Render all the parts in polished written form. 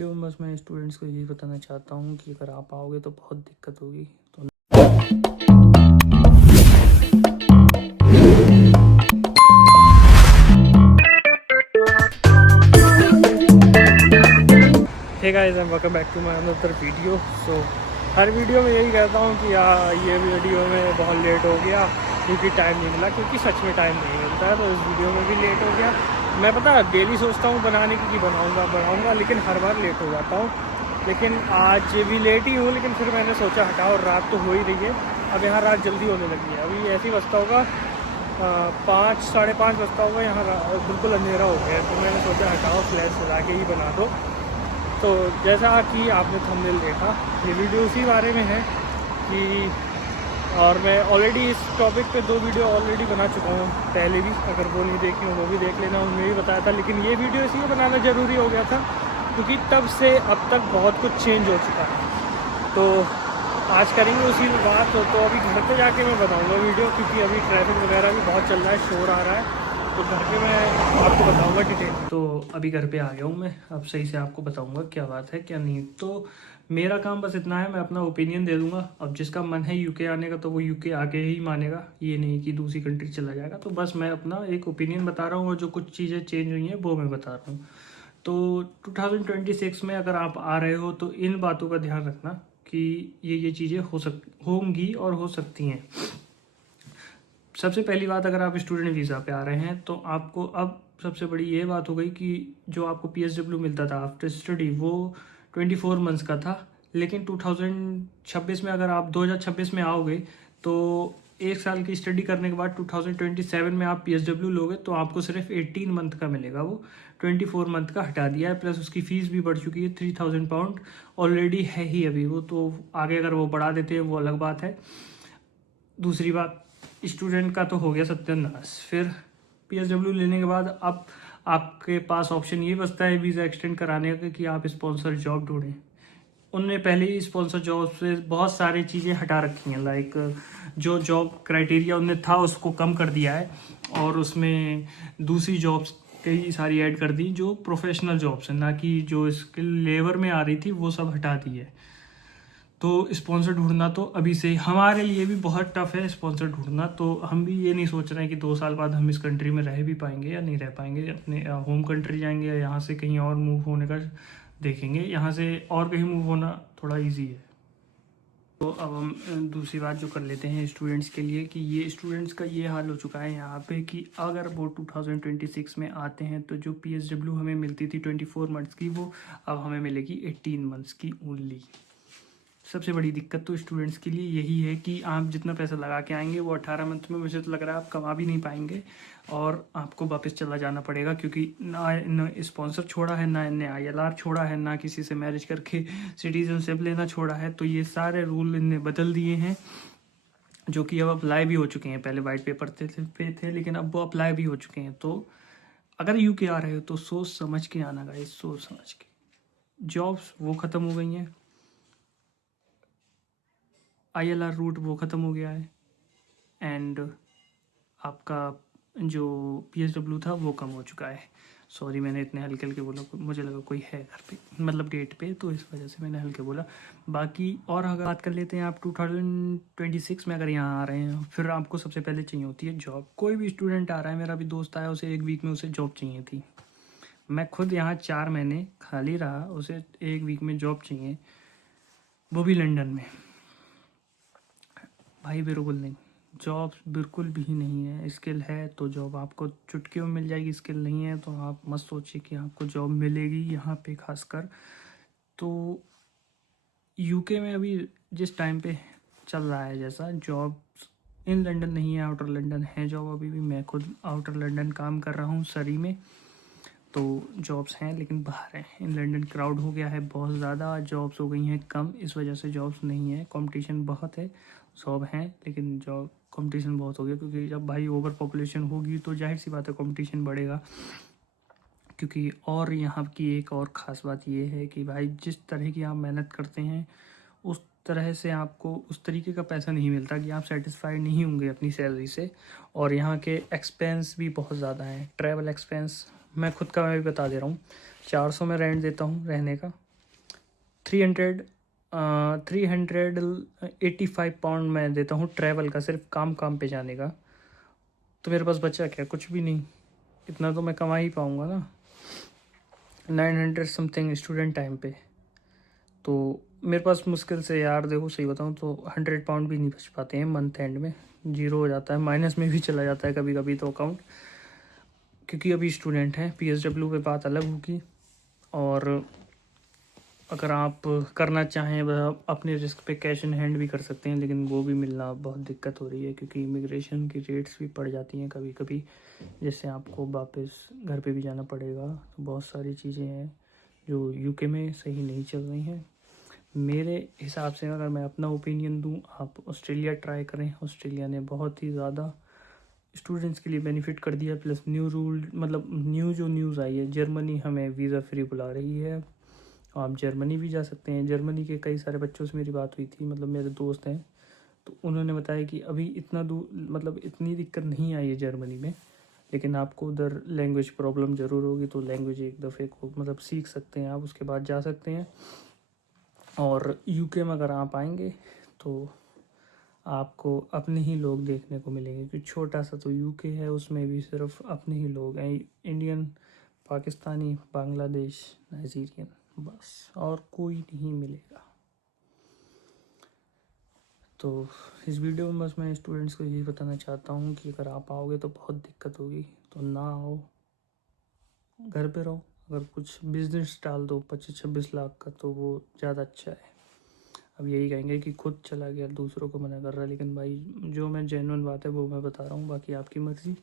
Video में बस मैं स्टूडेंट्स को यही बताना चाहता हूँ कि अगर आप आओगे तो बहुत दिक्कत होगी। तो hey guys and welcome back to my another video. So हर वीडियो में यही कहता हूँ कि ये वीडियो में बहुत लेट हो गया क्योंकि टाइम नहीं मिला, क्योंकि सच में टाइम नहीं मिलता है। तो इस वीडियो में भी लेट हो गया। मैं पता डेली सोचता हूँ बनाने की कि बनाऊँगा लेकिन हर बार लेट हो जाता हूँ। लेकिन आज भी लेट ही हूँ, लेकिन फिर मैंने सोचा हटाओ, रात तो हो ही रही है। अब यहाँ रात जल्दी होने लगी है। अभी ऐसे ही बजता होगा 5 साढ़े 5 बजता होगा, यहाँ बिल्कुल अंधेरा हो गया है। तो मैंने सोचा हटाओ, फ्लैश जला के ही बना दो। तो जैसा कि आपने थंबनेल देखा, ये वीडियो उसी बारे में है कि और मैं ऑलरेडी इस टॉपिक पे 2 वीडियो ऑलरेडी बना चुका हूँ पहले भी। अगर वो नहीं देखी हो वो भी देख लेना, उनमें भी बताया था। लेकिन ये वीडियो इसलिए बनाना ज़रूरी हो गया था क्योंकि तब से अब तक बहुत कुछ चेंज हो चुका है। तो आज करेंगे उसी में बात। तो अभी घर पे जाके मैं बताऊँगा वीडियो, क्योंकि अभी ट्रैफिक वगैरह भी बहुत चल रहा है, शोर आ रहा है। तो घर पे मैं आपको बताऊंगा डिटेल। तो अभी घर पे आ गया हूँ मैं, अब सही से आपको बताऊंगा क्या बात है क्या नहीं। तो मेरा काम बस इतना है, मैं अपना ओपिनियन दे दूंगा। अब जिसका मन है यूके आने का तो वो यूके आके ही मानेगा, ये नहीं कि दूसरी कंट्री चला जाएगा। तो बस मैं अपना एक ओपिनियन बता रहा हूँ और जो कुछ चीज़ें चेंज हुई हैं वो मैं बता रहा हूँ। तो 2026 में अगर आप आ रहे हो तो इन बातों का ध्यान रखना कि ये चीज़ें होंगी और हो सकती हैं। सबसे पहली बात, अगर आप स्टूडेंट वीज़ा पे आ रहे हैं तो आपको अब सबसे बड़ी ये बात हो गई कि जो आपको PSW मिलता था आफ्टर स्टडी वो 24 मंथ्स का था। लेकिन 2026 में अगर आप 2026 में आओगे तो 1 साल की स्टडी करने के बाद 2027 में आप PSW लोगे तो आपको सिर्फ 18 मंथ का मिलेगा। वो 24 मंथ का हटा दिया है। प्लस उसकी फ़ीस भी बढ़ चुकी है, 3000 पाउंड ऑलरेडी है ही अभी वो। तो आगे अगर वो बढ़ा देते हैं वो अलग बात है। दूसरी बात, स्टूडेंट का तो हो गया सत्यानाश। फिर PSW लेने के बाद अब आपके पास ऑप्शन ये बचता है वीज़ा एक्सटेंड कराने का कि आप स्पॉन्सर जॉब ढूंढें। उनने पहले ही स्पॉन्सर जॉब से बहुत सारी चीज़ें हटा रखी हैं। लाइक जो जॉब क्राइटेरिया उनने था उसको कम कर दिया है और उसमें दूसरी जॉब्स कई सारी ऐड कर दी जो प्रोफेशनल जॉब्स हैं, ना कि जो स्किल लेबर में आ रही थी वो सब हटा दी है। तो स्पॉन्सर ढूंढना तो अभी से हमारे लिए भी बहुत टफ है स्पॉन्सर ढूंढना। तो हम भी ये नहीं सोच रहे हैं कि 2 साल बाद हम इस कंट्री में रह भी पाएंगे या नहीं रह पाएंगे। अपने होम कंट्री जाएंगे या यहाँ से कहीं और मूव होने का देखेंगे। यहाँ से और कहीं मूव होना थोड़ा इजी है। तो अब हम दूसरी बात जो कर लेते हैं स्टूडेंट्स के लिए कि ये स्टूडेंट्स का ये हाल हो चुका है यहाँ पे कि अगर वो 2026 में आते हैं तो जो PSW हमें मिलती थी 24 मंथ्स की, वो अब हमें मिलेगी 18 मंथ्स की ओनली। सबसे बड़ी दिक्कत तो स्टूडेंट्स के लिए यही है कि आप जितना पैसा लगा के आएंगे वो 18 मंथ में मुझे तो लग रहा है आप कमा भी नहीं पाएंगे और आपको वापस चला जाना पड़ेगा। क्योंकि ना स्पॉन्सर छोड़ा है, ना इनने ILR छोड़ा है, ना किसी से मैरिज करके सिटीजनशिप लेना छोड़ा है। तो ये सारे रूल इनने बदल दिए हैं जो कि अब अप्लाई भी हो चुके हैं। पहले वाइट पेपर पे थे लेकिन अब वो अप्लाई भी हो चुके हैं। तो अगर यूके आ रहे हो तो सोच समझ के आना गाइस, सोच समझ के। जॉब्स वो ख़त्म हो गई हैं, ILR रूट वो ख़त्म हो गया है एंड आपका जो PSW था वो कम हो चुका है। सॉरी मैंने इतने हल्के हल्के बोला, मुझे लगा कोई है घर पे, मतलब डेट पे, तो इस वजह से मैंने हल्के बोला। बाकी और अगर बात कर लेते हैं आप 2026 में अगर यहाँ आ रहे हैं फिर आपको सबसे पहले चाहिए होती है जॉब। कोई भी स्टूडेंट आ रहा है, मेरा भी दोस्त आया, उसे 1 वीक में उसे जॉब चाहिए थी। मैं खुद यहाँ 4 महीने खाली रहा, उसे 1 वीक में जॉब चाहिए, वो भी लंदन में। भाई बिल्कुल नहीं, जॉब बिल्कुल भी नहीं है। स्किल है तो जॉब आपको चुटकियों में मिल जाएगी, स्किल नहीं है तो आप मत सोचिए कि आपको जॉब मिलेगी यहाँ पे खासकर। तो यूके में अभी जिस टाइम पे चल रहा है जैसा, जॉब इन लंदन नहीं है, आउटर लंदन है जॉब अभी भी। मैं खुद आउटर लंदन काम कर रहा हूँ सरी में, तो जॉब्स हैं लेकिन बाहर हैं। इन लंदन क्राउड हो गया है बहुत ज़्यादा, जॉब्स हो गई हैं कम, इस वजह से जॉब्स नहीं है। कंपटीशन बहुत है, जॉब हैं लेकिन जॉब कंपटीशन बहुत हो गया। क्योंकि जब भाई ओवर पॉपुलेशन होगी तो जाहिर सी बात है कंपटीशन बढ़ेगा। क्योंकि और यहाँ की एक और ख़ास बात ये है कि भाई जिस तरह की आप मेहनत करते हैं उस तरह से आपको उस तरीके का पैसा नहीं मिलता कि आप सेटिस्फाइड नहीं होंगे अपनी सैलरी से। और यहाँ के एक्सपेंस भी बहुत ज़्यादा हैं, ट्रैवल एक्सपेंस। मैं खुद का मैं भी बता दे रहा हूँ, 400 में रेंट देता हूँ रहने का, 300 385 पाउंड मैं देता हूँ ट्रैवल का, सिर्फ काम काम पे जाने का। तो मेरे पास बचा क्या, कुछ भी नहीं। इतना तो मैं कमा ही पाऊँगा ना, 900 समथिंग स्टूडेंट टाइम पे। तो मेरे पास मुश्किल से यार देखो सही बताऊँ तो 100 पाउंड भी नहीं बच पाते हैं मंथ एंड में, जीरो हो जाता है, माइनस में भी चला जाता है कभी कभी तो अकाउंट, क्योंकि अभी स्टूडेंट हैं। PSW पे बात अलग होगी। और अगर आप करना चाहें वह अपने रिस्क पे कैश इन हैंड भी कर सकते हैं, लेकिन वो भी मिलना बहुत दिक्कत हो रही है, क्योंकि इमिग्रेशन की रेट्स भी पड़ जाती हैं कभी कभी, जैसे आपको वापस घर पे भी जाना पड़ेगा। तो बहुत सारी चीज़ें हैं जो यूके में सही नहीं चल रही हैं मेरे हिसाब से। अगर मैं अपना ओपिनियन दूं, आप ऑस्ट्रेलिया ट्राई करें। ऑस्ट्रेलिया ने बहुत ही ज़्यादा स्टूडेंट्स के लिए बेनिफिट कर दिया, प्लस न्यू रूल, मतलब जो न्यूज़ आई है, जर्मनी हमें वीज़ा फ्री बुला रही है। आप जर्मनी भी जा सकते हैं। जर्मनी के कई सारे बच्चों से मेरी बात हुई थी, मतलब मेरे दोस्त हैं, तो उन्होंने बताया कि अभी इतना दूर, मतलब इतनी दिक्कत नहीं आई है जर्मनी में, लेकिन आपको उधर लैंग्वेज प्रॉब्लम ज़रूर होगी। तो लैंग्वेज एक दफ़े को मतलब सीख सकते हैं आप, उसके बाद जा सकते हैं। और यूके में अगर आप आएंगे तो आपको अपने ही लोग देखने को मिलेंगे, क्योंकि छोटा सा तो यूके है, उसमें भी सिर्फ अपने ही लोग हैं, इंडियन, पाकिस्तानी, बांग्लादेश, नाइजीरियन, बस और कोई नहीं मिलेगा। तो इस वीडियो में बस मैं स्टूडेंट्स को यही बताना चाहता हूँ कि अगर आप आओगे तो बहुत दिक्कत होगी, तो ना आओ, घर पे रहो। अगर कुछ बिजनेस डाल दो 25-26 लाख का, तो वो ज़्यादा अच्छा है। अब यही कहेंगे कि खुद चला गया, दूसरों को मना कर रहा है, लेकिन भाई जो मैं जेन्युइन बात है वो मैं बता रहा हूँ, बाकी आपकी मर्ज़ी।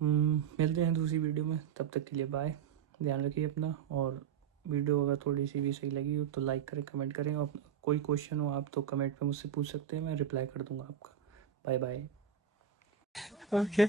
मिलते हैं दूसरी वीडियो में, तब तक के लिए बाय। ध्यान रखिए अपना। और वीडियो अगर थोड़ी सी भी सही लगी हो तो लाइक करें, कमेंट करें, और कोई क्वेश्चन हो आप तो कमेंट पे मुझसे पूछ सकते हैं, मैं रिप्लाई कर दूँगा आपका। Bye bye. Okay.